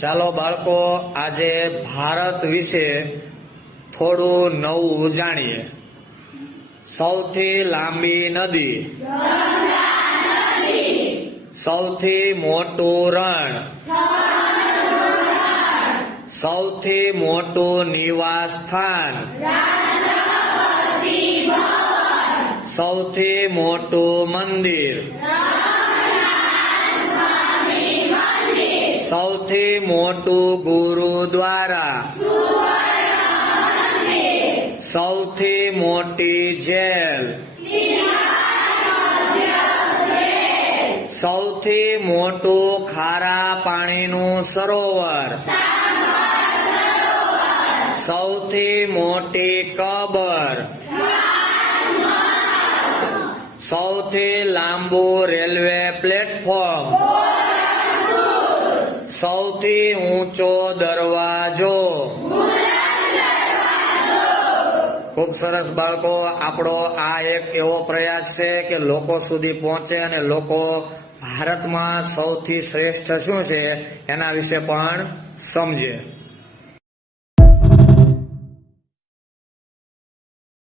ચાલો બાળકો, આજે ભારત વિશે થોડું નવું જાણીએ. સૌથી લાંબી નદી, સૌથી મોટું રણ, સૌથી મોટું નિવાસ સ્થાન, સૌથી મોટું મંદિર, સૌથી મોટું ગુરુદ્વારા, સૌથી મોટી જેલ, સૌથી મોટું ખારા પાણીનું સરોવર, સૌથી મોટી કબર, સૌથી લાંબુ રેલવે પ્લેટફોર્મ, સૌથી ઊંચો દરવાજો. ખૂબ સરસ બાળકો, આપણો આ એક એવો પ્રયાસ છે કે લોકો સુધી પહોંચે અને લોકો ભારતમાં સૌથી શ્રેષ્ઠ શું છે એના વિશે પણ સમજે.